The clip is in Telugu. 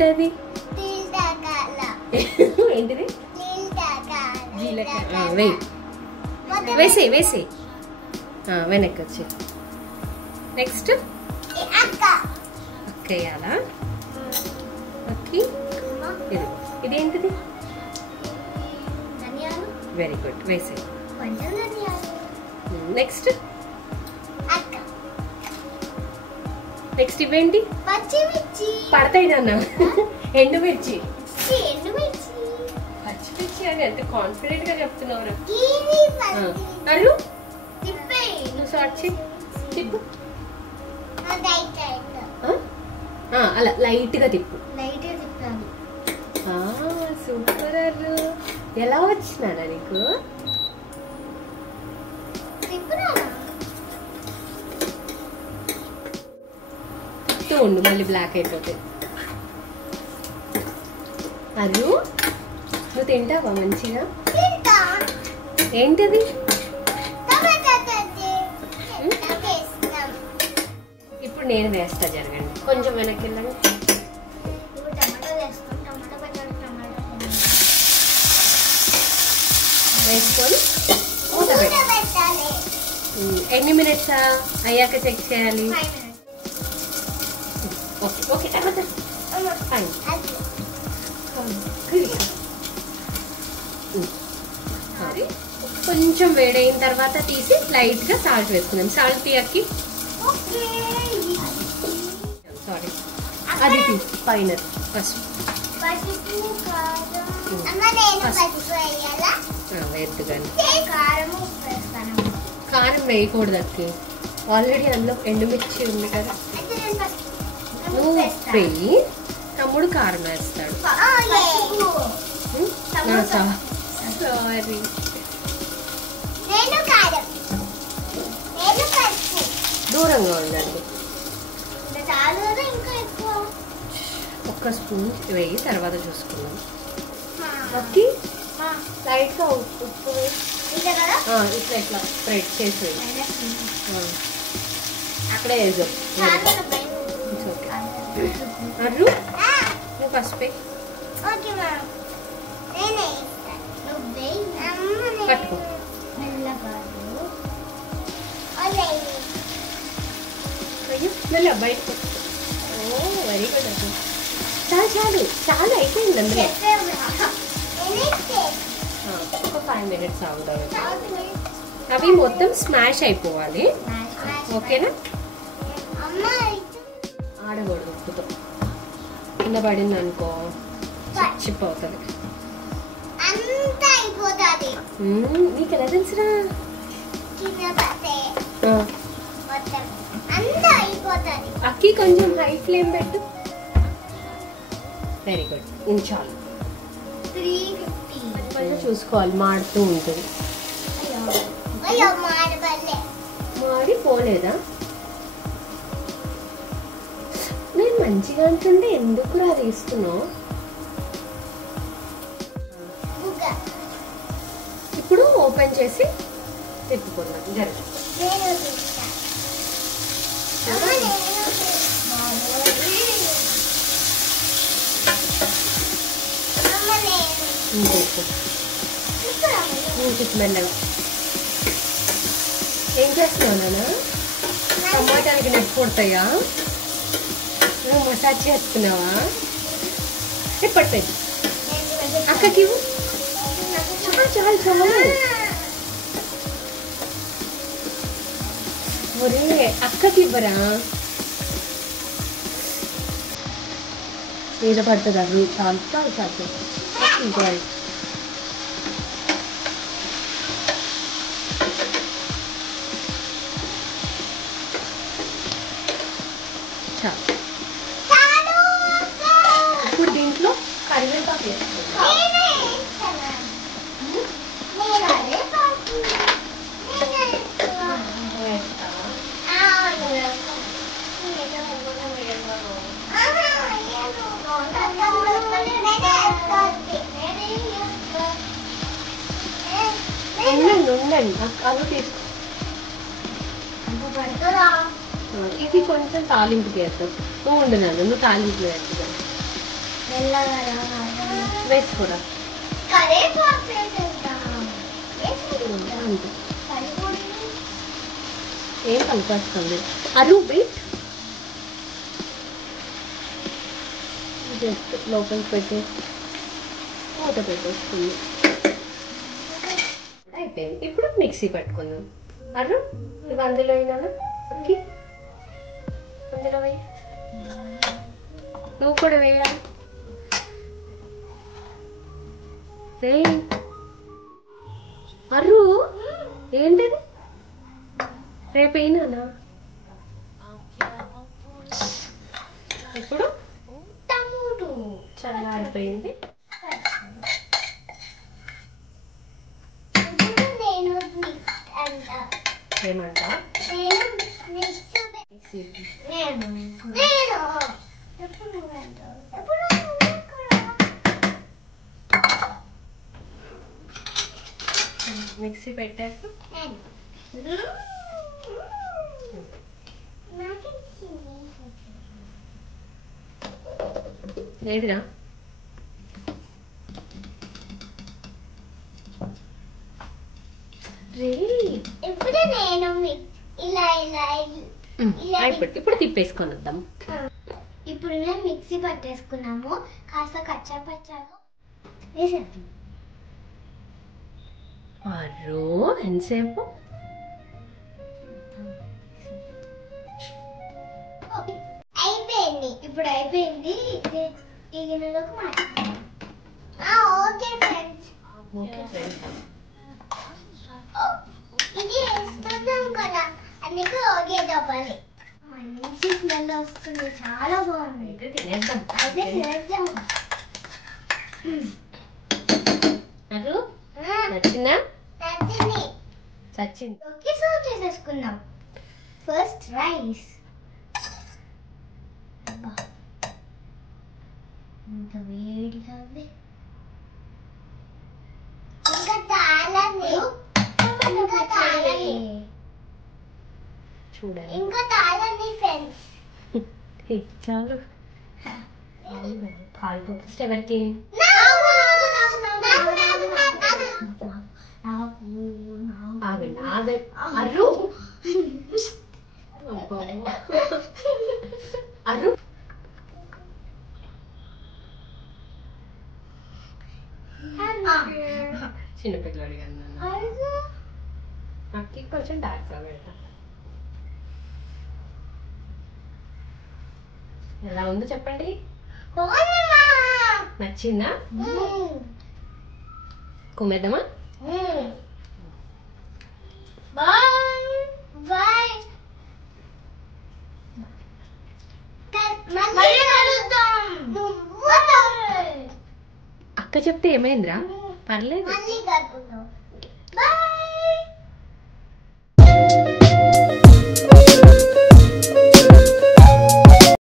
ఏంటది? ఏంటిది? జీలకర్ర. వేసే వేసే వెనక్కి వచ్చి. నెక్స్ట్ అక్కయ్యాలా? అక్కి ఇదేంటిది? వెరీ గుడ్, వేసే. నెక్స్ట్ నెక్స్ట్ ఇవేంటి? పడతాయి నాన్న. ఎండుమిర్చి. పచ్చిమిర్చి అని ఎంత కాన్ఫిడెంట్ గా చెప్తున్నావు. అరు నువ్వు షార్ట్ చేయి, తిప్పు. అలా లైట్ గా తిప్పు. సూపర్ అరు. ఎలా వచ్చినారా నీకు? ఉండు, మళ్ళీ బ్లాక్ అయిపోతుంది. అరు నువ్వు తింటావా మంచిగా? ఏంటిది? ఇప్పుడు నేను వేస్తా, జరగండి కొంచెం వెనక్కి వెళ్ళండి. వేసుకొని మూత పెట్టాలి. ఎన్ని మినిట్స్ అయ్యాక చెక్ చేయాలి? ఓకే ఓకే కొంచెం వేడైన తర్వాత తీసి లైట్ గా సాల్ట్ వేసుకుందాం. సాల్ట్ తీయకి సారీ అది తీ పైన పసుపు వేద్దుగాని. కారం వేయకూడదు అక్కి, ఆల్రెడీ అందులో ఎండుమిర్చి ఉంది కదా. నువ్వు వేయి, తమ్ముడు కారం వేస్తాడు. సారీ దూరంగా ఉండండి. ఒక్క స్పూన్ వేయి, తర్వాత చూసుకుందాం. అక్కి లైట్ గా ఉప్పు ఇట్లా ఇట్లా స్ప్రెడ్ చేసి అక్కడే వేసాం. అర్రు నువ్వు పసుపు పట్టుకో. బయటకు. ఓ వెరీ గుడ్ అక్క. చాలు చాలు చాలా అయిపోయింది అందులో. ఒక 5 minutes అవుతాయి. అవి మొత్తం స్మాష్ అయిపోవాలి. ఓకేనా? ఆడకూడదు ఉప్పుతో, కింద పడింది అనుకో చిప్పవుతుంది. నీకు ఎలా తెలుసురా? అక్కి కొంచెం హై ఫ్లేమ్ పెట్టు. వెరీ గుడ్, చాలు. చూసుకోవాలి, మాడుతూ ఉంటుంది. మాడి పోలేదా? నేను మంచిగా అంటుంటే ఎందుకు రా తీస్తున్నావు? ఇప్పుడు ఓపెన్ చేసి తిప్పుకున్నాం. జరగదు. మెల్లగా ఏం చేస్తున్నావు నాన్న? టమాటానికి నొప్పి పుడతాయా? నువ్వు మసాజ్ చేస్తున్నావా? పడిపోయి అక్కకి చాలు చాలు. ఒరే అక్కకి ఇవ్వరా? మీద పడుతుంది అవి. చాలు చాలు చాలు. ఇంకో చాలు. ఇప్పుడు దీంట్లో కరివేపాకు వేసుకోవాలి. ఉండండి అవి తీసుకో. ఇది కొంచెం తాలింపుకి వేస్తాం. నువ్వు ఉండనాను, నువ్వు తాలింపులో వేస్తావు. వేసుకోరా ఏం కలిపేస్తుంది అరు వెయిట్ జస్ట్ లోపలికి పెట్టి మూత పెట్టేస్తుంది. అయిపోయింది. ఇప్పుడు మిక్సీ పట్టుకుందాం. అరు ఇవి అందులో అయినా అందులో వేయి, నువ్వు కూడా వేయాలి. అరు ఏంటది రేపైనా ఇప్పుడు చల్లారిపోయింది. ఏమంటా మిక్సీ పెట్టాక లేదురా ఇప్పుడు నేను ఇలా ఇలా ఇప్పుడు తిప్పేసుకొని వద్దాం. ఇప్పుడు నేను మిక్సీ పట్టేసుకున్నాము. కాస్త కచ్చా పచ్చాగా వేసేద్దాం. అర్రో ఎంతసేపు అయిపోయింది. ఇప్పుడు అయిపోయింది. ఈ గిన్నెలోకి మార్చుకుందాం. ఓకే ఫ్రెండ్స్, ఇది వేస్తున్నాం కదా అందుకే ఓకే చెప్పాలి. మంచి స్మెల్ వస్తుంది, చాలా బాగుంది. అయితే తినేద్దాం. అరు నచ్చిందా? చచ్చింది. ఓకే సర్వ్ చేసేసుకుందాం. First rice. ఇంత వేడిగా ఉంది. ఇంకా తాళండి, ఇంకా తాళండి, చూడండి. ఇంకా తాళండి ఫ్రెండ్స్. చాలు కాలిపోతే ఎవరికి అరు అరు చిన్నపిల్లడి నాకు కొంచెం డార్క్గా పెడతా. ఎలా ఉందో చెప్పండి. నచ్చిందా? కుమ్మేద్దామా? అక్క చెప్తే ఏమైందిరా? పర్లేదు. బాయ్.